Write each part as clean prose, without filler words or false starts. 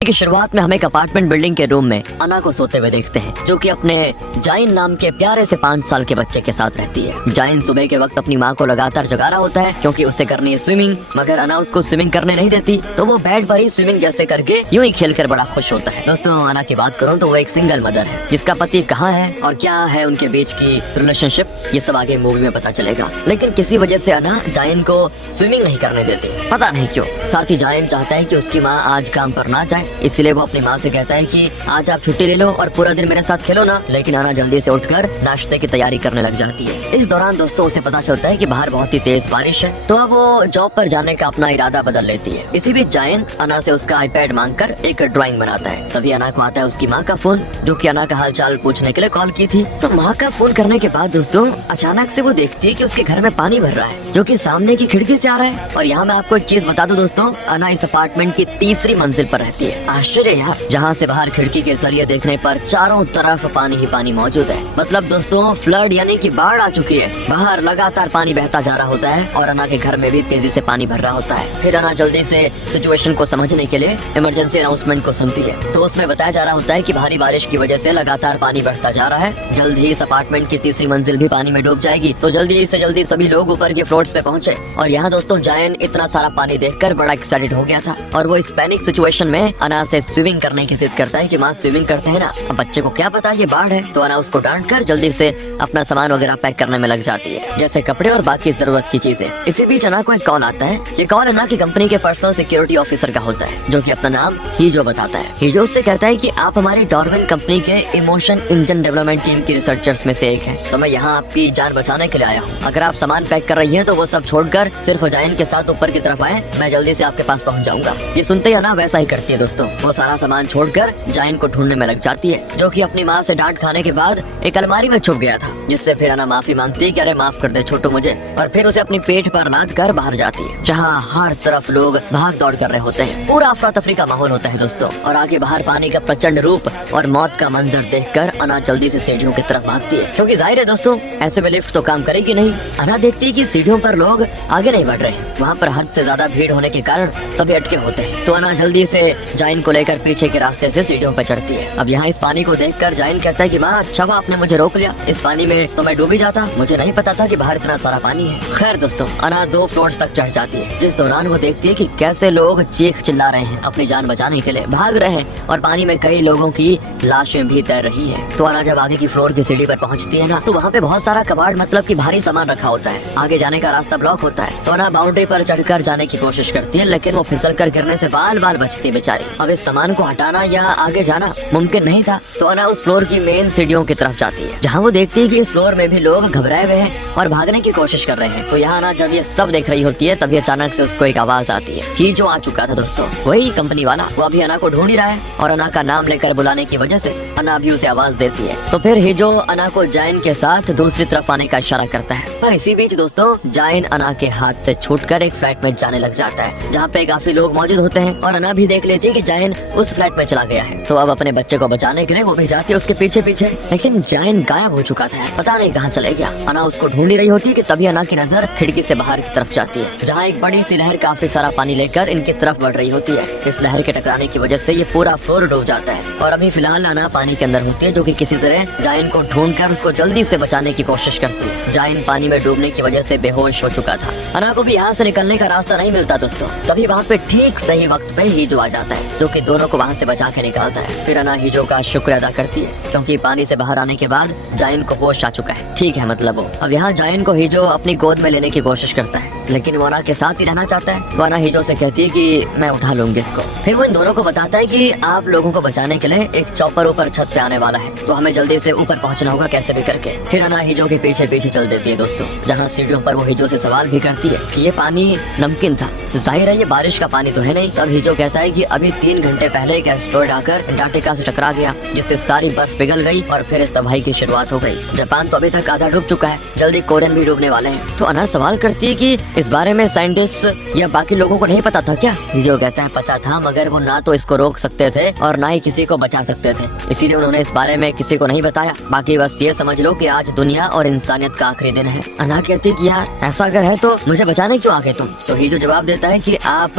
की शुरुआत में हम एक अपार्टमेंट बिल्डिंग के रूम में अना को सोते हुए देखते हैं, जो कि अपने जाइन नाम के प्यारे से 5 साल के बच्चे के साथ रहती है। जाइन सुबह के वक्त अपनी माँ को लगातार जगा रहा होता है क्योंकि उसे करनी है स्विमिंग, मगर अना उसको स्विमिंग करने नहीं देती, तो वो बेड पर ही स्विमिंग जैसे करके यूं ही खेलकर बड़ा खुश होता है। दोस्तों, अना की बात करूँ तो वो एक सिंगल मदर है जिसका पति कहाँ है और क्या है उनके बीच की रिलेशनशिप, ये सब आगे मूवी में पता चलेगा। लेकिन किसी वजह से अना जाइन को स्विमिंग नहीं करने देती, पता नहीं क्यों। साथ ही जाइन चाहता है कि उसकी माँ आज काम पर ना जाए, इसलिए वो अपनी माँ से कहता है कि आज आप छुट्टी ले लो और पूरा दिन मेरे साथ खेलो ना। लेकिन अना जल्दी से उठकर नाश्ते की तैयारी करने लग जाती है। इस दौरान दोस्तों उसे पता चलता है कि बाहर बहुत ही तेज बारिश है, तो अब वो जॉब पर जाने का अपना इरादा बदल लेती है। इसी बीच जाइन अना से उसका आईपैड मांगकर एक ड्राइंग बनाता है। तभी अना को आता है उसकी माँ का फोन, जो कि अना का हालचाल पूछने के लिए कॉल की थी। तो माँ का फोन करने के बाद दोस्तों अचानक से वो देखती है कि उसके घर में पानी भर रहा है, जो कि सामने की खिड़की से आ रहा है। और यहाँ मैं आपको एक चीज बता दूं दोस्तों, अना इस अपार्टमेंट की तीसरी मंजिल पर रहती है। आश्चर्य यार, जहाँ से बाहर खिड़की के जरिए देखने पर चारों तरफ पानी ही पानी मौजूद है। मतलब दोस्तों फ्लड यानी कि बाढ़ आ चुकी है। बाहर लगातार पानी बहता जा रहा होता है और अना के घर में भी तेजी से पानी भर रहा होता है। फिर अना जल्दी से सिचुएशन को समझने के लिए इमरजेंसी अनाउंसमेंट को सुनती है। तो उसमें बताया जा रहा होता है कि भारी बारिश की वजह से लगातार पानी बढ़ता जा रहा है। जल्द ही इस अपार्टमेंट की तीसरी मंजिल भी पानी में डूब जाएगी, तो जल्दी से जल्दी सभी लोग ऊपर के फ्लोर्स पे पहुंचे। और यहाँ दोस्तों जायन इतना सारा पानी देखकर बड़ा एक्साइटेड हो गया था और वो इस पैनिक सिचुएशन में अना से स्विमिंग करने की जिद करता है कि माँ स्विमिंग करते हैं ना। अब बच्चे को क्या पता ये बाढ़ है, तो अना उसको डांट कर जल्दी से अपना सामान वगैरह पैक करने में लग जाती है, जैसे कपड़े और बाकी जरूरत की चीजें। इसी बीच अना को एक कॉल आता है। ये कॉल अना की कंपनी के पर्सनल सिक्योरिटी ऑफिसर का होता है, जो कि अपना नाम हीजो बताता है। हीजो उससे कहता है कि आप हमारी डॉर्विन कंपनी के इमोशन इंजन डेवलपमेंट टीम की रिसर्चर्स में से एक हैं, तो मैं यहाँ आपकी जान बचाने के लिए आया हूँ। अगर आप सामान पैक कर रही हैं तो वो सब छोड़कर सिर्फ जायन के साथ ऊपर की तरफ आए, मैं जल्दी से आपके पास पहुँच जाऊंगा। ये सुनते ही अना वैसा ही करती है दोस्तों। वो सारा सामान छोड़कर जायन को ढूंढने में लग जाती है, जो कि अपनी माँ से डांट खाने के बाद एक अलमारी में छुप गया था, जिससे फिर अना माफी मांगती है कि अरे माफ कर दे छोटू मुझे, और फिर उसे अपनी पेट पर लाद कर बाहर जाती है, जहाँ हर तरफ लोग भाग दौड़ कर रहे होते हैं। पूरा अफरा तफरी का माहौल होता है दोस्तों। और आगे बाहर पानी का प्रचंड रूप और मौत का मंजर देखकर अना जल्दी से सीढ़ियों की तरफ भागती है, क्योंकि जाहिर है दोस्तों ऐसे में लिफ्ट तो काम करेगी नहीं। अना देखती है कि सीढ़ियों पर लोग आगे नहीं बढ़ रहे हैं, वहाँ पर हद से ज्यादा भीड़ होने के कारण सभी अटके होते हैं। तो अना जल्दी से जाइन को लेकर पीछे के रास्ते से सीढ़ियों पर चढ़ती है। अब यहाँ इस पानी को देखकर जाइन कहता है कि माँ अच्छा हुआ आपने मुझे रोक लिया, इस पानी में तो मैं डूबी जाता, मुझे नहीं पता था कि बाहर इतना सारा पानी है। खैर दोस्तों अना 2 फ्लोर्स तक चढ़ जाती है, जिस दौरान वो देखती है कि कैसे लोग चीख चिल्ला रहे हैं, अपनी जान बचाने के लिए भाग रहे हैं और पानी में कई लोगों की लाशें भी तैर रही है। तो अना जब आगे की फ्लोर की सीढ़ी पर पहुंचती है ना, तो वहाँ पे बहुत सारा कबाड़ मतलब कि भारी सामान रखा होता है। आगे जाने का रास्ता ब्लॉक होता है, तो अना बाउंड्री पर चढ़कर जाने की कोशिश करती है, लेकिन वो फिसल कर गिरने से बाल बाल बचती बेचारी। अब इस सामान को हटाना या आगे जाना मुमकिन नहीं था, तो अना उस फ्लोर की मेन सीढ़ियों की तरफ जाती है, जहाँ वो देखती है कि इस फ्लोर में भी लोग घबराए हुए हैं और भागने की कोशिश कर रहे हैं। तो यहाँ अना जब ये सब देख रही होती है, तभी अचानक से उसको एक आवाज आती है। ही जो आ चुका था दोस्तों, वही कंपनी वाला, वो अभी अना को ढूंढ ही रहा है और अना का नाम लेकर बुलाने की वजह से अना भी उसे आवाज देती है। तो फिर हिजो अना को जाइन के साथ दूसरी तरफ आने का इशारा करता है। पर इसी बीच दोस्तों जाइन अना के हाथ से छूटकर एक फ्लैट में जाने लग जाता है, जहाँ पे काफी लोग मौजूद होते हैं। और अना भी देख लेती है कि जाइन उस फ्लैट में चला गया है, तो अब अपने बच्चे को बचाने के लिए वो भी जाती है उसके पीछे पीछे। लेकिन जाइन गायब हो चुका था, पता नहीं कहाँ चले गया। अना उसको ढूंढ ही रही होती है कि तभी अना की नजर खिड़की से बाहर की तरफ जाती है, जहाँ एक बड़ी सी लहर काफी सारा पानी लेकर इनकी तरफ बढ़ रही होती है। इस लहर के टकराने की वजह से ये पूरा फ्लोर डूब जाता है और अभी फिलहाल अना पानी के अंदर होती है, जो कि किसी तरह जाइन को ढूंढकर उसको जल्दी से बचाने की कोशिश करती है। जाइन पानी में डूबने की वजह से बेहोश हो चुका था। अना को भी यहाँ से निकलने का रास्ता नहीं मिलता दोस्तों। तभी वहाँ पे ठीक सही वक्त पे हीजो आ जाता है, जो कि दोनों को वहाँ से बचा के निकालता है। फिर अना हीजो का शुक्र अदा करती है, क्योंकि पानी से बाहर आने के बाद जाइन को होश आ चुका है। ठीक है मतलब वो अब यहाँ जाइन को हीजो अपनी गोद में लेने की कोशिश करता है, लेकिन वो अना के साथ ही रहना चाहता है। तो अना हीजो से कहती है कि मैं उठा लूंगी इसको। फिर वो इन दोनों को बताता है कि आप लोगों को बचाने के लिए एक चॉपर ऊपर छत पे आने वाला है, तो हमें जल्दी से ऊपर पहुंचना होगा कैसे भी करके। फिर अना हीजो के पीछे पीछे चल देती है दोस्तों, जहाँ सीढ़ियों पर वो हीजो से सवाल भी करती है कि ये पानी नमकीन था, जाहिर है ये बारिश का पानी तो है नहीं। तब हीजो कहता है कि अभी 3 घंटे पहले एक एस्टेरॉयड आकर अंटार्कटिका से टकरा गया, जिससे सारी बर्फ पिघल गई और फिर इस तबाही की शुरुआत हो गई। जापान तो अभी तक आधा डूब चुका है, जल्दी कोरियन भी डूबने वाले हैं। तो अना सवाल करती है कि इस बारे में साइंटिस्ट या बाकी लोगों को नहीं पता था क्या? जो कहता है पता था, मगर वो ना तो इसको रोक सकते थे और ना ही किसी को बचा सकते थे, इसीलिए उन्होंने इस बारे में किसी को नहीं बताया। बाकी बस ये समझ लो कि आज दुनिया और इंसानियत का आखिरी दिन है। अना कहती कि यार ऐसा अगर है तो मुझे बचाने क्यों आ गए तुम? तो हीजो जवाब देता है कि आप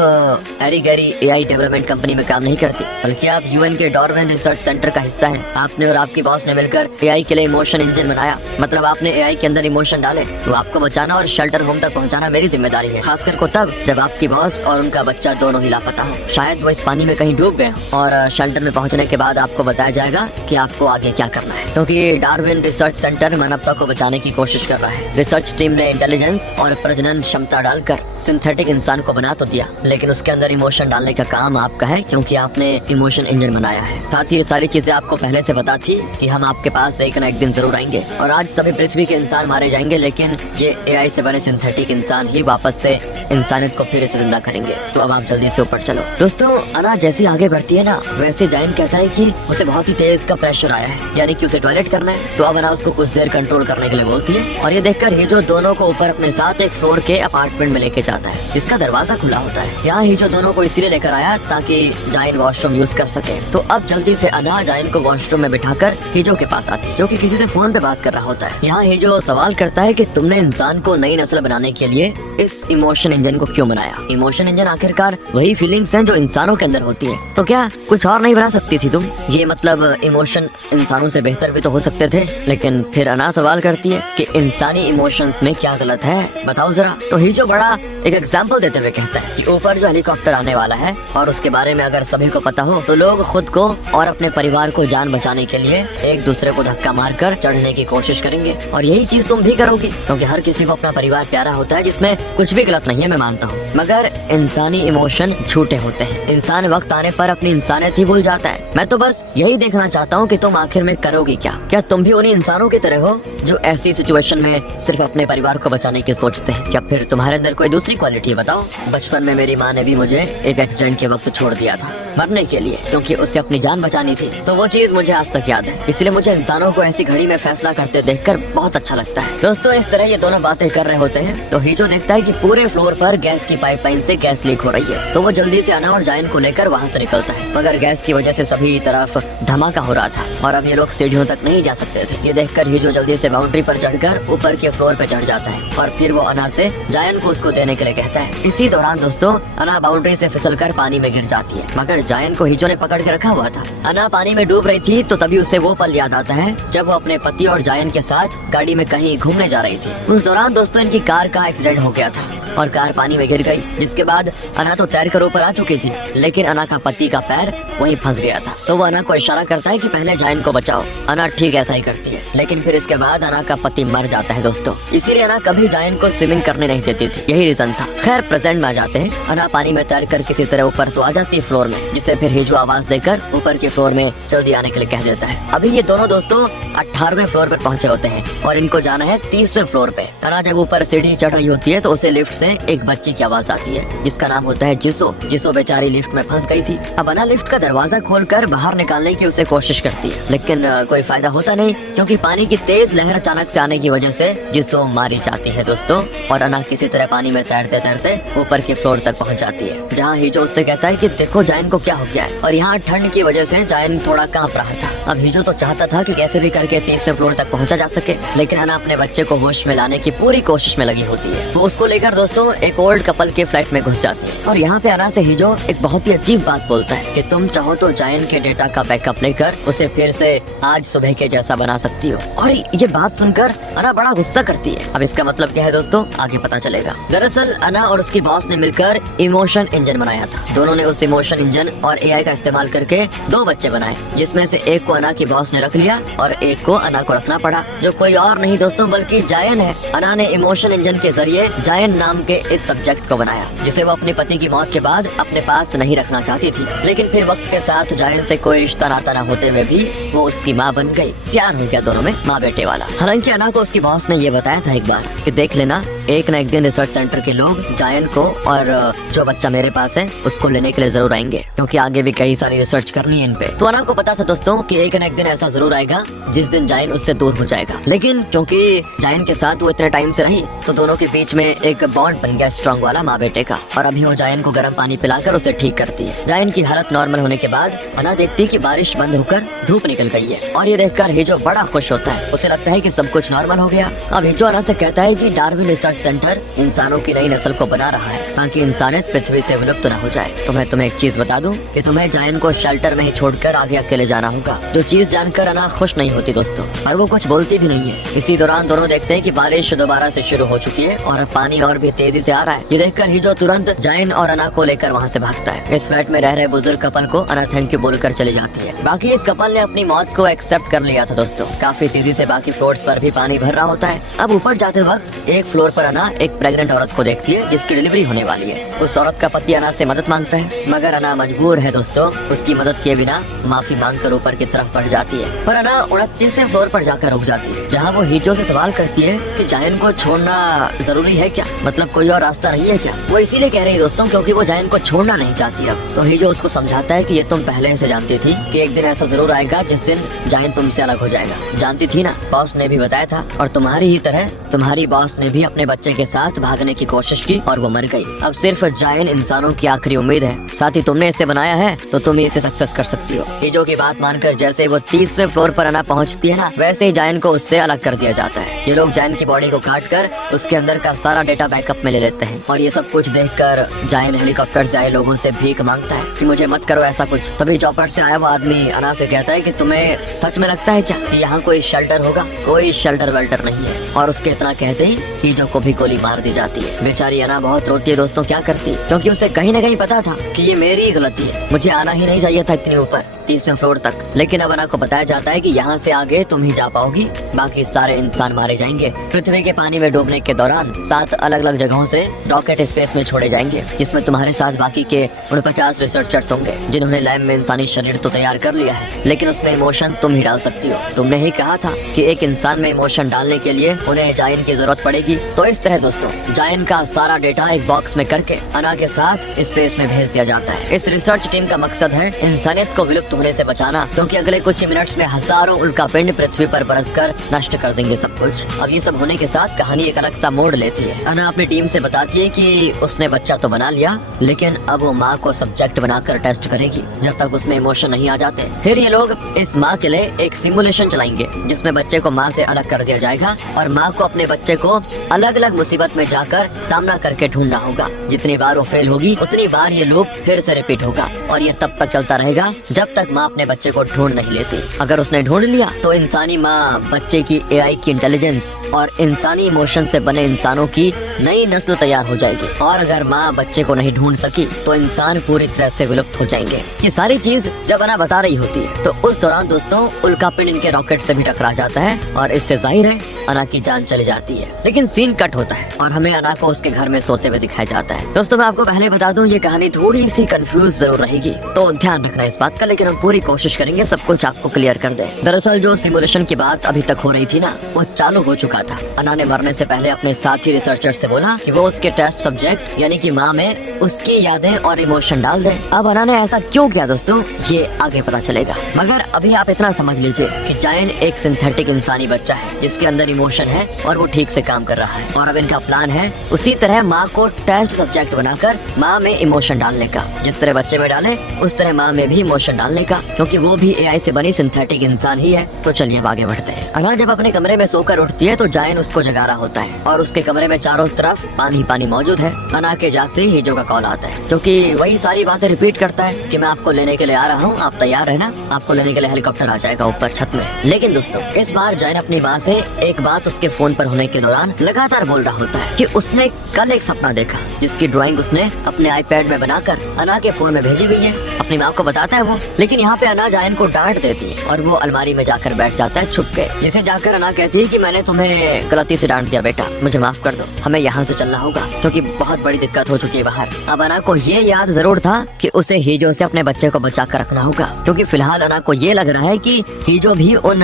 एरी गैरी एआई डेवलपमेंट कंपनी में काम नहीं करती, बल्कि आप यूएन के डार्विन रिसर्च सेंटर का हिस्सा है। आपने और आपकी बॉस ने मिलकर एआई के लिए इमोशन इंजन बनाया, मतलब आपने एआई के अंदर इमोशन डाले। तो आपको बचाना और शेल्टर होम तक पहुंचाना मेरी जिम्मेदारी है, खासकर को तब जब आपकी बॉस और उनका बच्चा दोनों ही लापता हो। शायद वो इस पानी में कहीं डूब गए और शेल्टर में पहुंचने के बाद आपको बताया जाएगा कि आपको आगे क्या करना है, क्योंकि डार्विन रिसर्च सेंटर मानवता को बचाने की कोशिश कर रहा है। रिसर्च टीम ने इंटेलिजेंस और प्रजनन क्षमता डालकर सिंथेटिक इंसान को बना तो दिया, लेकिन उसके अंदर इमोशन डालने का काम आपका है, क्योंकि आपने इमोशन इंजन बनाया है। साथ ही ये सारी चीजें आपको पहले से पता थी कि हम आपके पास एक न एक दिन जरूर आएंगे और आज सभी पृथ्वी के इंसान मारे जाएंगे, लेकिन ये एआई से बने सिंथेटिक इंसान ही वापस से इंसानियत को फिर से जिंदा करेंगे। तो अब आप जल्दी से ऊपर चलो। दोस्तों, अना जैसी आगे बढ़ती है ना, वैसे जाइन कहता है कि उसे बहुत ही तेज का प्रेशर आया है, यानी कि उसे टॉयलेट करना है। तो अब अना उसको कुछ देर कंट्रोल करने के लिए बोलती है और ये देखकर हीजो दोनों को ऊपर अपने साथ एक फ्लोर के अपार्टमेंट में लेके जाता है, जिसका दरवाजा खुला होता है। यहाँ हीजो दोनों को इसीलिए लेकर आया ताकि जाइन वॉशरूम यूज कर सके। तो अब जल्दी से अना जाइन को वॉशरूम में बिठाकर हीजो के पास आती है, जो कि किसी से फोन पे बात कर रहा होता है। यहाँ हीजो सवाल करता है कि तुमने इंसान को नई नस्ल बनाने के लिए इस इमोशन इंजन को क्यों बनाया? इमोशन इंजन आखिरकार वही फीलिंग्स हैं जो इंसानों के अंदर होती है, तो क्या कुछ और नहीं बना सकती थी तुम? ये मतलब इमोशन इंसानों से बेहतर भी तो हो सकते थे। लेकिन फिर अना सवाल करती है कि इंसानी इमोशंस में क्या गलत है, बताओ जरा। तो हीजो बड़ा एक एग्जाम्पल देते हुए कहता है कि ऊपर जो हेलीकॉप्टर आने वाला है और उसके बारे में अगर सभी को पता हो तो लोग खुद को और अपने परिवार को जान बचाने के लिए एक दूसरे को धक्का मारकर चढ़ने की कोशिश करेंगे, और यही चीज तुम भी करोगी, क्योंकि हर किसी को अपना परिवार प्यारा होता है, जिसमें कुछ भी गलत नहीं है, मैं मानता हूँ। मगर इंसानी इमोशन झूठे होते हैं, इंसान वक्त आने पर अपनी इंसानियत ही भूल जाता है। मैं तो बस यही देखना चाहता हूँ कि तुम आखिर में करोगी क्या तुम भी उन्हीं इंसानों की तरह हो जो ऐसी सिचुएशन में सिर्फ अपने परिवार को बचाने की सोचते हैं? क्या फिर तुम्हारे अंदर कोई दूसरी क्वालिटी है, बताओ। बचपन में मेरी माँ ने भी मुझे एक एक्सीडेंट के वक्त छोड़ दिया था मरने के लिए, क्योंकि उससे अपनी जान बचानी थी। तो वो चीज मुझे आज तक याद है, इसलिए मुझे इंसानों को ऐसी घड़ी में फैसला करते देखकर बहुत अच्छा लगता है। दोस्तों, इस तरह ये दोनों बातें कर रहे होते हैं तो हीजो देखता है कि पूरे फ्लोर पर गैस की पाइपलाइन से गैस लीक हो रही है। तो वो जल्दी से अना और जाइन को लेकर वहाँ से निकलता है, मगर गैस की वजह से सभी तरफ धमाका हो रहा था और अब ये लोग सीढ़ियों तक नहीं जा सकते थे। ये देखकर हीजो जल्दी से बाउंड्री पर चढ़कर ऊपर के फ्लोर पे चढ़ जाता है और फिर वो अना से जाइन को उसको देने के लिए कहता है। इसी दौरान दोस्तों, अना बाउंड्री से फिसलकर पानी में गिर जाती है, मगर जाइन को हीजो ने पकड़ के रखा हुआ था। अना पानी में डूब रही थी, तो तभी उसे वो पल याद आता है जब वो अपने पति और जाइन के साथ गाड़ी में कहीं घूमने जा रही थी। उस दौरान दोस्तों इनकी कार का एक्सीडेंट हो गया था और कार पानी में गिर गई, जिसके बाद अना तो तैर कर ऊपर आ चुकी थी, लेकिन अना का पति का पैर वहीं फंस गया था। तो वो अना को इशारा करता है कि पहले जाइन को बचाओ। अना ठीक ऐसा ही करती है, लेकिन फिर इसके बाद अना का पति मर जाता है दोस्तों। इसीलिए अना कभी जाइन को स्विमिंग करने नहीं देती थी, यही रीजन था। खैर, प्रेजेंट में आ जाते हैं। अना पानी में तैर कर किसी तरह ऊपर तो आ जाती है फ्लोर में, जिसे फिर हीजो आवाज देकर ऊपर के फ्लोर में जल्दी आने के लिए कह देता है। अभी ये दोनों दोस्तों 18वें फ्लोर पर पहुंचे होते हैं और इनको जाना है 30वें फ्लोर पे। अना जब ऊपर सीढ़ी चढ़ रही होती है तो उसे लिफ्ट से एक बच्ची की आवाज आती है, जिसका नाम होता है जिसो। जिसो बेचारी लिफ्ट में फंस गई थी। अब अना लिफ्ट का दरवाजा खोलकर बाहर निकालने की उसे कोशिश करती है, लेकिन कोई फायदा होता नहीं, क्योंकि पानी की तेज लहर अचानक से आने की वजह से जिसो मारी जाती है दोस्तों। और अना किसी तरह पानी में तैरते तैरते ऊपर के फ्लोर तक पहुंच जाती है, जहाँ हीजो उससे कहता है कि देखो जाइन को क्या हो गया है। और यहाँ ठंड की वजह से जाइन थोड़ा कांप रहा था। अब हीजो तो चाहता था कि कैसे भी करके 30वें फ्लोर तक पहुंचा जा सके, लेकिन अना अपने बच्चे को होश में लाने की पूरी कोशिश में लगी होती है। तो उसको लेकर दोस्तों एक ओल्ड कपल के फ्लैट में घुस जाती है और यहाँ पे अना से हीजो एक बहुत ही अजीब बात बोलता है कि तुम चाहो तो जाइन के डेटा का बैकअप लेकर उसे फिर से आज सुबह के जैसा बना सकती हो। और ये बात सुनकर अना बड़ा गुस्सा करती है। अब इसका मतलब क्या है दोस्तों, आगे पता चलेगा। दरअसल अना और उसकी बॉस ने मिलकर इमोशन इंजन बनाया था। दोनों ने उस इमोशन इंजन और एआई का इस्तेमाल करके 2 बच्चे बनाए, जिसमें से एक को अना की बॉस ने रख लिया और एक को अना को रखना पड़ा, जो कोई और नहीं दोस्तों बल्कि जायन है। अना ने इमोशन इंजन के जरिए जायन नाम के इस सब्जेक्ट को बनाया, जिसे वो अपने पति की मौत के बाद अपने पास नहीं रखना चाहती थी। लेकिन फिर वक्त के साथ जायन से कोई रिश्ता नाता न होते हुए भी वो उसकी माँ बन गई। प्यार हो गया दोनों में, माँ बेटे वाला। हालांकि अना को उसकी बॉस ने ये बताया था एक बार कि देख लेना, एक न एक दिन रिसर्च सेंटर के लोग जायन को और जो बच्चा मेरे पास है उसको लेने के लिए जरूर आएंगे, क्योंकि आगे भी कई सारी रिसर्च करनी है इन पे। तो अना को पता था दोस्तों कि एक न एक दिन ऐसा जरूर आएगा जिस दिन जायन उससे दूर हो जाएगा। लेकिन क्योंकि जायन के साथ वो इतने टाइम से रही तो दोनों के बीच में एक बॉन्ड बन गया स्ट्रॉन्ग वाला माँ बेटे का। और अभी वो जायन को गर्म पानी पिलाकर उसे ठीक करती है। जायन की हालत नॉर्मल होने के बाद अना देखती है कि बारिश बंद होकर धूप निकल गई है और ये देखकर हिजो बड़ा खुश होता है। उसे लगता है कि सब कुछ नॉर्मल हो गया। अब हिजो अना से कहता है कि डार्विन रिसर्च सेंटर इंसानों की नई नस्ल को बना रहा है ताकि इंसानियत पृथ्वी से विलुप्त न हो जाए। तो मैं तुम्हें एक चीज बता दूं कि तुम्हें जायन को शेल्टर में ही छोड़कर आगे अकेले जाना होगा। जो चीज जानकर अना खुश नहीं होती दोस्तों, और वो कुछ बोलती भी नहीं है। इसी दौरान दोनों देखते हैं कि बारिश दोबारा से शुरू हो चुकी है और अब पानी और भी तेजी से आ रहा है। ये देखकर हिजो तुरंत जायन और अना को लेकर वहाँ से भागता है। इस फ्लैट में रह रहे बुजुर्ग कपल को अना थैंक यू बोलकर चली जाती है। बाकी इस कपल ने अपनी मौत को एक्सेप्ट कर लिया था दोस्तों। काफी तेजी से बाकी फ्लोर्स पर भी पानी भर रहा होता है। अब ऊपर जाते वक्त एक फ्लोर पर अना एक प्रेग्नेंट औरत को देखती है जिसकी डिलीवरी होने वाली है। उस औरत का पति अना से मदद मांगता है, मगर अना मजबूर है दोस्तों उसकी मदद किए बिना माफी मांगकर ऊपर की तरफ बढ़ जाती है। पर अना 29वें फ्लोर पर जाकर रुक जाती है, जहाँ वो हिजो से सवाल करती है कि जायन को छोड़ना जरूरी है क्या, मतलब कोई और रास्ता नहीं है क्या। वो इसीलिए कह रही है दोस्तों क्योंकि वो जायन को छोड़ना नहीं चाहती। अब तो हिजो उसको समझाता है कि ये तुम पहले से जानती थी कि एक दिन ऐसा जरूर आएगा जिस दिन जायन तुमसे अलग हो जाएगा। जानती थी ना, बॉस ने भी बताया था, और तुम्हारी ही तरह तुम्हारी बॉस ने भी अपने बच्चे के साथ भागने की कोशिश की और वो मर गई। अब सिर्फ जायन इंसानों की आखिरी उम्मीद है। साथ ही तुमने इसे बनाया है तो तुम इसे सक्सेस कर सकती हो। हिजो की बात मानकर जैसे वो 30वें फ्लोर पर आना पहुंचती है ना, वैसे ही जायन को उससे अलग कर दिया जाता है। ये लोग जायन की बॉडी को काट कर उसके अंदर का सारा डेटा बैकअप में ले लेते हैं। और ये सब कुछ देखकर जायन हेलीकॉप्टर से आए लोगों से भीख मांगता है कि मुझे मत करो ऐसा कुछ। तभी चौपट से आया वो आदमी अना से कहता है कि तुम्हें सच में लगता है क्या कि यहाँ कोई शेल्टर होगा? कोई शेल्टर वेल्टर नहीं है। और उसके इतना कहते ही हिजो को भी गोली मार दी जाती है। बेचारी अना बहुत रोती है दोस्तों, क्या करती, क्योंकि उसे कहीं न कहीं पता था कि ये मेरी गलती है, मुझे आना ही नहीं चाहिए था इतनी ऊपर 30वें फ्लोर तक। लेकिन अब अना को बताया जाता है कि यहाँ से आगे तुम ही जा पाओगी, बाकी सारे इंसान मारे जाएंगे। पृथ्वी के पानी में डूबने के दौरान 7 अलग अलग जगहों से रॉकेट स्पेस में छोड़े जाएंगे, जिसमें तुम्हारे साथ बाकी के 49 रिसर्चर्स होंगे जिन्होंने लैब में इंसानी शरीर तो तैयार कर लिया है, लेकिन उसमें इमोशन तुम ही डाल सकती हो। तुमने ही कहा था कि एक इंसान में इमोशन डालने के लिए उन्हें जायन की जरूरत पड़ेगी। तो इस तरह दोस्तों जायन का सारा डेटा एक बॉक्स में करके अना के साथ स्पेस में भेज दिया जाता है। इस रिसर्च टीम का मकसद है इंसानियत को विलुप्त होने से बचाना, क्योंकि अगले कुछ ही मिनट्स में हजारों उल्कापिंड पृथ्वी पर बरसकर नष्ट कर देंगे सब कुछ। अब ये सब होने के साथ कहानी एक अलग सा मोड़ लेती है। अना अपनी टीम से बताती है कि उसने बच्चा तो बना लिया, लेकिन अब वो माँ को सब्जेक्ट बनाकर टेस्ट करेगी जब तक उसमें इमोशन नहीं आ जाते। फिर ये लोग इस माँ के लिए एक सिमुलेशन चलाएंगे जिसमें बच्चे को माँ से अलग कर दिया जाएगा और माँ को अपने बच्चे को अलग अलग मुसीबत में जाकर सामना करके ढूंढना होगा। जितनी बार वो फेल होगी उतनी बार ये लूप फिर से रिपीट होगा और ये तब तक चलता रहेगा जब तक माँ अपने बच्चे को ढूंढ नहीं लेती। अगर उसने ढूंढ लिया तो इंसानी माँ बच्चे की AI की इंटेलिजेंस और इंसानी इमोशन से बने इंसानों की नई नस्ल तैयार हो जाएगी। और अगर माँ बच्चे को नहीं ढूंढ सकी तो इंसान पूरी तरह से विलुप्त हो जाएंगे। ये सारी चीज जब अना बता रही होती है तो उस दौरान दोस्तों उल्कापिंड इनके रॉकेट से भी टकरा जाता है और इससे जाहिर है अना की जान चली जाती है। लेकिन सीन कट होता है और हमें अना को उसके घर में सोते हुए दिखाया जाता है। दोस्तों मैं आपको पहले बता दूं ये कहानी थोड़ी सी कंफ्यूज जरूर रहेगी, तो ध्यान रखना इस बात का, लेकिन हम पूरी कोशिश करेंगे सब कुछ आपको क्लियर कर दें। दरअसल जो सिमुलेशन की बात अभी तक हो रही थी ना, वो चालू हो चुका था। अना ने मरने से पहले अपने साथी रिसर्चर से बोला कि वो उसके टेस्ट सब्जेक्ट यानी कि माँ में उसकी यादें और इमोशन डाल दे। अब अना ने ऐसा क्यों किया दोस्तों, ये आगे पता चलेगा, मगर अभी आप इतना समझ लीजिए कि जायन एक सिंथेटिक इंसानी बच्चा है जिसके अंदर इमोशन है और वो ठीक से काम कर रहा है। और अब इनका प्लान है उसी तरह माँ को टेस्ट सब्जेक्ट बनाकर माँ में इमोशन डालने का। जिस तरह बच्चे में डाले उस तरह माँ में भी इमोशन डालने का, क्योंकि वो भी AI से बनी सिंथेटिक इंसान ही है। तो चलिए अब आगे बढ़ते हैं। अना जब अपने कमरे में सोकर उठती है तो जायन उसको जगा रहा होता है और उसके कमरे में चारों तरफ पानी पानी मौजूद है। अना के जाते ही हिजो का कॉल आता है, जो कि वही सारी बातें रिपीट करता है कि मैं आपको लेने के लिए आ रहा हूँ, आप तैयार है ना, आपको लेने के लिए हेलीकॉप्टर आ जाएगा ऊपर छत में। लेकिन दोस्तों इस बार जायन अपनी माँ से एक बात उसके फोन पर होने के दौरान लगातार बोल रहा होता है कि उसने कल एक सपना देखा जिसकी ड्राइंग उसने अपने आईपैड में बनाकर अना के फोन में भेजी हुई है। अपनी माँ को बताता है वो, लेकिन यहाँ पे अना जायन को डांट देती है और वो अलमारी में जाकर बैठ जाता है छुप के। जिसे जाकर अना कहती है कि मैंने तुम्हें गलती से डांट दिया बेटा, मुझे माफ कर दो, हमें यहाँ से चलना होगा क्योंकि बहुत बड़ी दिक्कत हो चुकी है बाहर। अब अना को ये याद जरूर था कि उसे हिजो से अपने बच्चे को बचा कर रखना होगा, क्योंकि फिलहाल अना को ये लग रहा है कि हिजो भी उन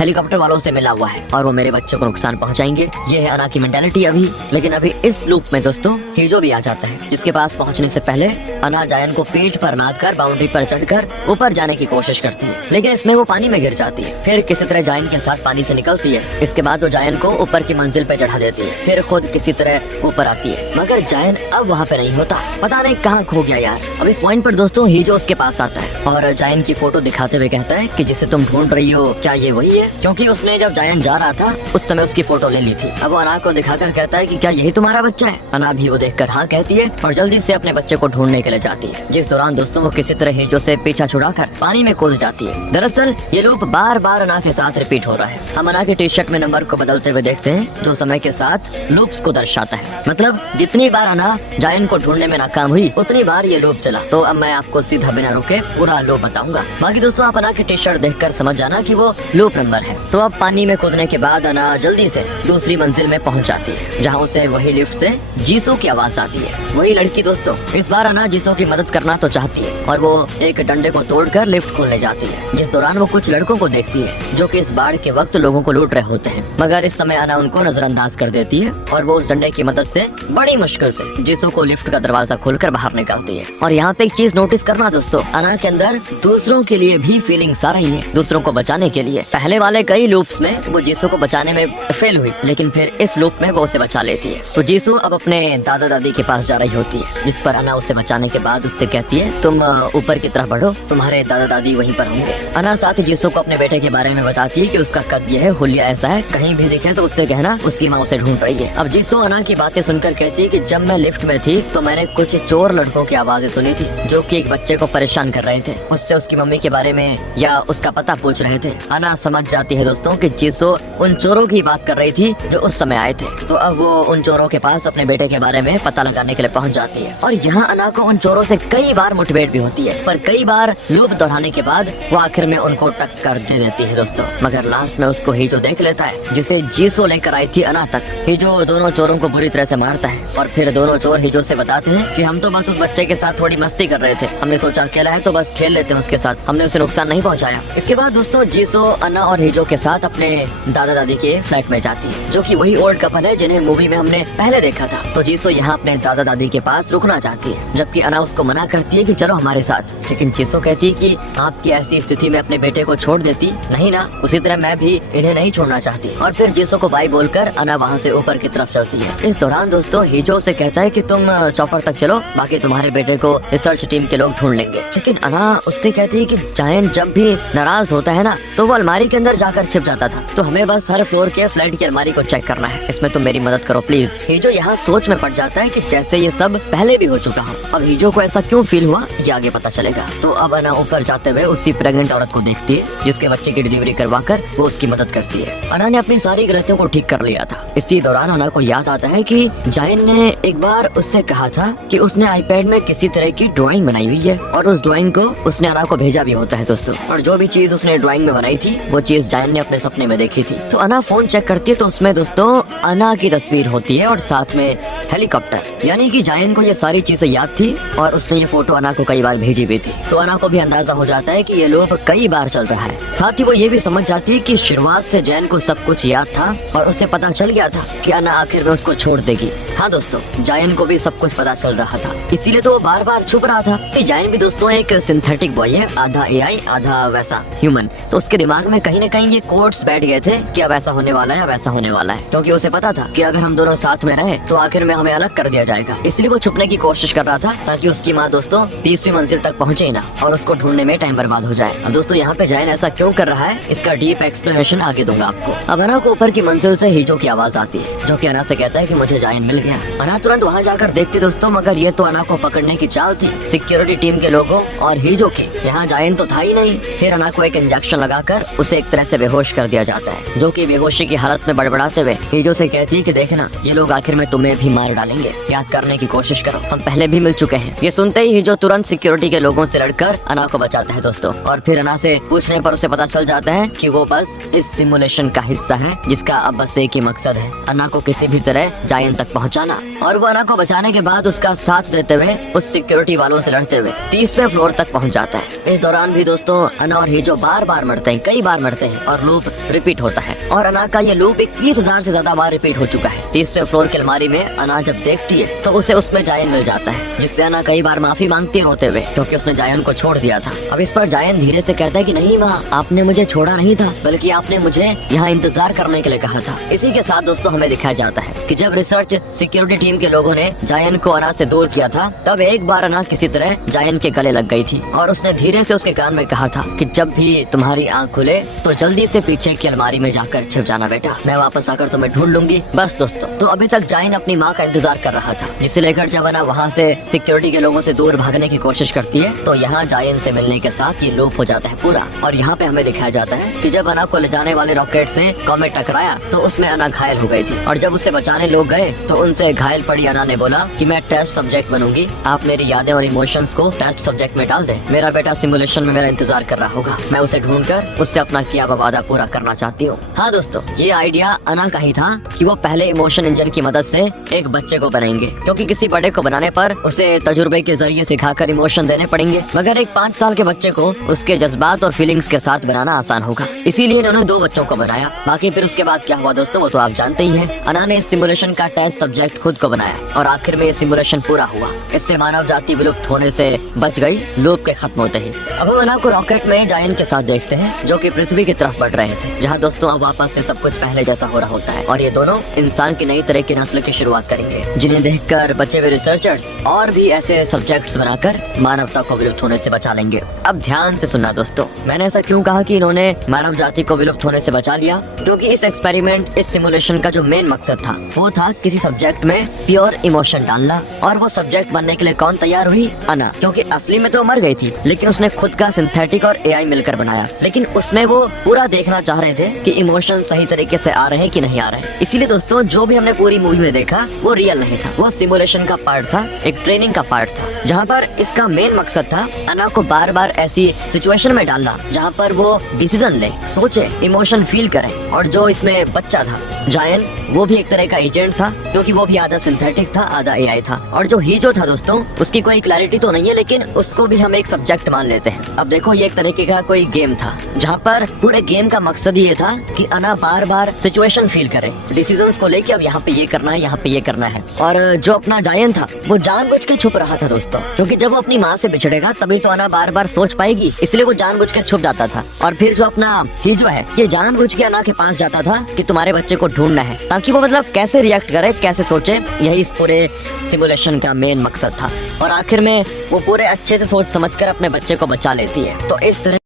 हेलीकॉप्टर वालों से मिला हुआ है और वो मेरे बच्चे को नुकसान पहुँचाएंगे। ये है अना की मेंटालिटी। रियलिटी अभी। लेकिन अभी इस लूप में दोस्तों हीजो भी आ जाता है, जिसके पास पहुंचने से पहले अना जायन को पीठ पर लाद कर बाउंड्री पर चढ़कर ऊपर जाने की कोशिश करती है, लेकिन इसमें वो पानी में गिर जाती है। फिर किसी तरह जायन के साथ पानी से निकलती है। इसके बाद वो जायन को ऊपर की मंजिल पे चढ़ा देती है, फिर खुद किसी तरह ऊपर आती है, मगर जायन अब वहाँ पे नहीं होता। पता नहीं कहाँ खो गया यार। अब इस पॉइंट पर दोस्तों हीजो उसके पास आता है और जायन की फोटो दिखाते हुए कहता है कि जिसे तुम ढूंढ रही हो क्या ये वही है, क्योंकि उसने जब जायन जा रहा था उस समय उसकी फोटो ले ली थी। अब वो अना को दिखाकर कहता है कि क्या यही तुम्हारा बच्चा है। अना भी वो देखकर हाँ कहती है और जल्दी से अपने बच्चे को ढूंढने के लिए जाती है, जिस दौरान दोस्तों वो किसी तरह हीजो से पीछा छुड़ाकर पानी में कूद जाती है। दरअसल ये लूप बार बार अना के साथ रिपीट हो रहा है। हम अना की टी शर्ट में नंबर को बदलते हुए देखते हैं, जो समय के साथ लूप्स को दर्शाता है। मतलब जितनी बार अना जायन को ढूंढने में नाकाम हुई उतनी बार ये लूप चला। तो अब मैं आपको सीधा बिना रुके पूरा लूप बताऊंगा। बाकी दोस्तों आप अना की टी शर्ट देखकर समझ जाना कि वो लूप नंबर है। तो अब पानी में कूदने के बाद अना जल्दी से दूसरी मंजिल में पहुंच जाती है, जहां उसे वही लिफ्ट से जीसू की आवाज आती है। वही लड़की दोस्तों। इस बार अना जीसू की मदद करना तो चाहती है और वो एक डंडे को तोड़कर लिफ्ट खोलने जाती है, जिस दौरान वो कुछ लड़कों को देखती है जो कि इस बाढ़ के वक्त लोगों को लूट रहे होते हैं। मगर इस समय अना उनको नजरअंदाज कर देती है और वो उस डंडे की मदद से बड़ी मुश्किल से जीसू को लिफ्ट का दरवाजा खोलकर बाहर निकालती है। और यहाँ पे एक चीज नोटिस करना दोस्तों, अना के अंदर दूसरों के लिए भी फीलिंग्स आ रही है, दूसरों को बचाने के लिए। पहले वाले कई लूप्स में वो जीसू को बचाने में फेल हुई, लेकिन फिर इस लूप में वो उसे बचा लेती है। तो जीसू अब अपने दादा दादी के पास जा रही होती है, जिस पर अना उसे बचाने के बाद उससे कहती है तुम ऊपर की तरफ बढ़ो, तुम्हारे दादा दादी वहीं पर होंगे। अना साथ ही जीसू को अपने बेटे के बारे में बताती है कि उसका कद ये है, हुलिया ऐसा है, कहीं भी दिखे तो उससे कहना उसकी माँ उसे ढूंढ रही है। अब जीसू अना की बातें सुनकर कहती है कि जब मैं लिफ्ट में थी तो मैंने कुछ चोर लड़कों की आवाजें सुनी थी जो कि एक बच्चे को परेशान कर रहे थे, उससे उसकी मम्मी के बारे में या उसका पता पूछ रहे थे। अना समझ जाती है दोस्तों कि जीसू उन चोरों की बात कर रही थी जो उस समय आए थे। तो अब वो उन चोरों के पास अपने बेटे के बारे में पता लगाने के लिए पहुंच जाती है। और यहाँ अना को उन चोरों से कई बार मुठभेड़ भी होती है, पर कई बार लूप दोहराने के बाद वो आखिर में उनको टक्कर दे देती है दोस्तों। मगर लास्ट में उसको हीजो देख लेता है, जिसे जीसू लेकर आई थी अना तक। हीजो दोनों चोरों को बुरी तरह से मारता है और फिर दोनों चोर हीजो से बताते हैं कि हम तो बस उस बच्चे के साथ थोड़ी मस्ती कर रहे थे, हमने सोचा अकेला है तो बस खेल लेते हैं उसके साथ, हमने उसे नुकसान नहीं पहुंचाया। इसके बाद दोस्तों जीसू अना और हीजो के साथ अपने दादा दादी के फ्लैट में जाती है, जो कि वही ओल्ड कपल है जिन्हें मूवी में हमने पहले देखा था। तो जीसू यहाँ अपने दादा दादी के पास रुकना चाहती है, जबकि अना उसको मना करती है कि चलो हमारे साथ। लेकिन जीसू कहती है कि आपकी ऐसी स्थिति में अपने बेटे को छोड़ देती नहीं ना, उसी तरह मैं भी इन्हें नहीं छोड़ना चाहती। और फिर जीसू को बाय बोलकर अना वहाँ से ऊपर की तरफ चलती है। इस दौरान दोस्तों हीजो से कहता है कि तुम चौपर तक चलो, बाकी तुम्हारे बेटे को रिसर्च टीम के लोग ढूंढ लेंगे। लेकिन अना उससे कहती है कि जायन जब भी नाराज होता है ना तो वो अलमारी के अंदर जाकर छिप जाता था, तो हमें बस हर फ्लोर के फ्लैट की अलमारी को चेक करना है, इसमें तुम मेरी मदद करो प्लीज। हीजो यहाँ सोच में पड़ जाता है कि जैसे ये सब पहले भी हो चुका हो। अब हीजो को ऐसा क्यों फील हुआ ये आगे पता चलेगा। तो अब अना ऊपर जाते हुए उसी प्रेग्नेंट औरत को देखती है जिसके बच्चे की डिलीवरी करवाकर वो उसकी मदद करती है। अना ने अपनी सारी गलतियों को ठीक कर लिया था। इसी दौरान अना को याद आता है कि जायन ने एक बार उससे कहा था कि उसने आईपैड में किसी तरह की ड्राइंग बनाई हुई है और उस ड्राइंग को उसने अना को भेजा भी होता है दोस्तों। और जो भी चीज उसने ड्राइंग में बनाई थी वो चीज जायन ने अपने सपने में देखी थी। तो अना फोन चेक करती है तो उसमें दोस्तों अना की तस्वीर होती है और साथ में हेलीकॉप्टर, यानी कि जायन को ये सारी चीजें याद थी और उसने ये फोटो अना को कई बार भेजी भी थी। तो अना को भी अंदाजा हो जाता है कि ये लूप कई बार चल रहा है। साथ ही वो ये भी समझ जाती है कि शुरुआत से जायन को सब कुछ याद था और उसे पता चल गया था कि अना आखिर में उसको छोड़ देगी। हाँ दोस्तों, जायन को भी सब कुछ पता चल रहा था, इसीलिए तो वो बार बार छुप रहा था। कि जायन भी दोस्तों एक सिंथेटिक बॉय है, आधा एआई आधा वैसा ह्यूमन। तो उसके दिमाग में कहीं न कहीं ये कोड्स बैठ गए थे कि अब ऐसा होने वाला है, वैसा होने वाला है, क्योंकि उसे पता था कि अगर हम दोनों साथ में रहे तो आखिर में हमें अलग कर दिया जाएगा। इसलिए वो छुपने की कोशिश कर रहा था ताकि उसकी माँ दोस्तों 30वीं मंजिल तक पहुँचे ना और उसको ढूंढने में टाइम बर्बाद हो जाए। अब दोस्तों यहाँ पे जायन ऐसा क्यों कर रहा है इसका डीप एक्सप्लेनेशन आगे दूंगा आपको। अब अना को ऊपर की मंजिल से हीजो की आवाज आती है, जो कि अना से कहता है कि मुझे जायन मिल गया। अना तुरंत वहाँ जाकर देखती दोस्तों, मगर ये तो अना को पकड़ने की चाल थी सिक्योरिटी टीम के लोगों और हीजो की। यहाँ जायन तो था ही नहीं। फिर अना को एक इंजेक्शन लगाकर उसे एक तरह से बेहोश कर दिया जाता है, जो कि बेहोशी की हालत में बड़बड़ाते हुए हीजो से कहती है कि देखना ये लोग आखिर में तुम्हें भी मार डालेंगे, याद करने की कोशिश करो, हम पहले भी मिल चुके हैं। ये सुनते ही हीजो तुरंत सिक्योरिटी के लोगों से लड़कर अना को बचाता है दोस्तों। और फिर अना से पूछने पर उसे पता चल जाता है कि वो बस इस सिमुलेशन का हिस्सा है, जिसका अब बस एक ही मकसद है, अना को किसी भी तरह जायन तक पहुँचाना। और वो अना को बचाने के बाद उसका साथ देते हुए उस सिक्योरिटी वालों से लड़ते हुए 30वें फ्लोर तक पहुँच जाता है। इस दौरान भी दोस्तों अना और हीजो बार बार मरते हैं, कई बार मरते हैं और लूप रिपीट होता है। और अना का ये लूप 21,000 से ज्यादा बार रिपीट कंप्लीट हो चुका है। 30वें फ्लोर की अलमारी में अना जब देखती है तो उसे उसमें जायन मिल जाता है, जिससे अना कई बार माफी मांगती है रोते हुए, क्योंकि उसने जायन को छोड़ दिया था। अब इस पर जायन धीरे से कहता है कि नहीं माँ, आपने मुझे छोड़ा नहीं था, बल्कि आपने मुझे यहाँ इंतजार करने के लिए कहा था। इसी के साथ दोस्तों हमें दिखाया जाता है कि जब रिसर्च सिक्योरिटी टीम के लोगों ने जायन को अना से दूर किया था, तब एक बार अना किसी तरह जायन के गले लग गई थी और उसने धीरे से उसके कान में कहा था कि जब भी तुम्हारी आंख खुले तो जल्दी से पीछे की अलमारी में जाकर छिप जाना बेटा, मैं वापस आकर तुम्हें ढूंढ लूंगी। बस दोस्तों, तो अभी तक जायन अपनी माँ का इंतजार कर रहा था, जिसे लेकर जब अना वहाँ से सिक्योरिटी के लोगों से दूर भागने की कोशिश करती है तो यहाँ जायन से मिलने के साथ ये लूप हो जाता है पूरा। और यहाँ पे हमें दिखाया जाता है कि जब अना को ले जाने वाले रॉकेट से कॉमेट टकराया तो उसमें अना घायल हो गई थी, और जब उसे बचाने लोग गए तो उनसे घायल पड़ी अना ने बोला कि मैं टेस्ट सब्जेक्ट बनूंगी, आप मेरी यादें और इमोशंस को टेस्ट सब्जेक्ट में डाल दे, मेरा बेटा सिमुलेशन में मेरा इंतजार कर रहा होगा, मैं उसे ढूंढकर उससे अपना किया हुआ वादा पूरा करना चाहती हूँ। हाँ दोस्तों, ये आइडिया अना का ही था कि वो पहले इमोशन इंजन की मदद से एक बच्चे को बनाएंगे, क्योंकि किसी बड़े को बनाने पर उसे तजुर्बे के जरिए सिखाकर इमोशन देने पड़ेंगे, मगर एक 5 साल के बच्चे को उसके जज्बात और फीलिंग्स के साथ बनाना आसान होगा। इसीलिए इन्होंने 2 बच्चों को बनाया। बाकी फिर उसके बाद क्या हुआ दोस्तों, वो तो आप जानते ही हैं। अना ने इस सिमुलेशन का टेस्ट सब्जेक्ट खुद को बनाया और आखिर में ये सिमुलेशन पूरा हुआ। इससे मानव जाति विलुप्त होने से बच गई लूप के खत्म होते ही। अब हम अना को रॉकेट में जायन के साथ देखते हैं, जो कि पृथ्वी की तरफ बढ़ रहे थे, जहाँ दोस्तों अब वापस से सब कुछ पहले जैसा हो रहा होता है और ये दोनों इंसान की नई तरह की नस्ल की शुरुआत करेंगे, जिन्हें देखकर बचे हुए रिसर्चर्स और भी ऐसे सब्जेक्ट्स बनाकर मानवता को विलुप्त होने से बचा लेंगे। अब ध्यान से सुनना दोस्तों, मैंने ऐसा क्यों कहा कि इन्होंने मानव जाति को विलुप्त होने से बचा लिया, क्योंकि इस एक्सपेरिमेंट, इस सिमुलेशन का जो मेन मकसद था वो था किसी सब्जेक्ट में प्योर इमोशन डालना। और वो सब्जेक्ट बनने के लिए कौन तैयार हुई? अना, क्योंकि असली में तो मर गई थी, लेकिन उसने खुद का सिंथेटिक और एआई मिलकर बनाया। लेकिन उसमें वो पूरा देखना चाह रहे थे कि इमोशन सही तरीके से आ रहे हैं कि नहीं आ रहे। इसीलिए दोस्तों जो भी हमने पूरी मूवी में देखा वो रियल नहीं था, वो सिमुलेशन का पार्ट था, एक ट्रेनिंग का पार्ट था, जहाँ पर इसका मेन मकसद था अना को बार बार ऐसी सिचुएशन में डालना जहाँ पर वो डिसीजन ले, सोचे, इमोशन फील करे। और जो इसमें बच्चा था जायन, वो भी एक तरह का एजेंट था, क्योंकि वो भी आधा सिंथेटिक था आधा एआई था। और जो हीजो था दोस्तों, उसकी कोई क्लैरिटी तो नहीं है, लेकिन उसको भी हम एक सब्जेक्ट मान लेते हैं। अब देखो, ये एक तरीके का कोई गेम था, जहाँ पर पूरे गेम का मकसद ये था कि अना बार बार सिचुएशन फील करे, डिसीजंस को लेके अब यहाँ पे ये करना है, यहाँ पे ये करना है। और जो अपना जायन था वो जानबूझ के छुप रहा था दोस्तों, क्योंकि जब वो अपनी माँ से बिछड़ेगा तभी तो अना बार बार सोच पाएगी, इसलिए वो जानबूझ के छुप जाता था। और फिर जो अपना हीजो है, ये जानबूझ के अना के पास जाता था कि तुम्हारे बच्चे को ढूंढना है, ताकि वो मतलब कैसे रिएक्ट करे, कैसे सोचे। यही इस पूरे सिमुलेशन का मेन मकसद था। और आखिर में वो पूरे अच्छे से सोच समझकर अपने बच्चे को बचा लेती है। तो इस तरह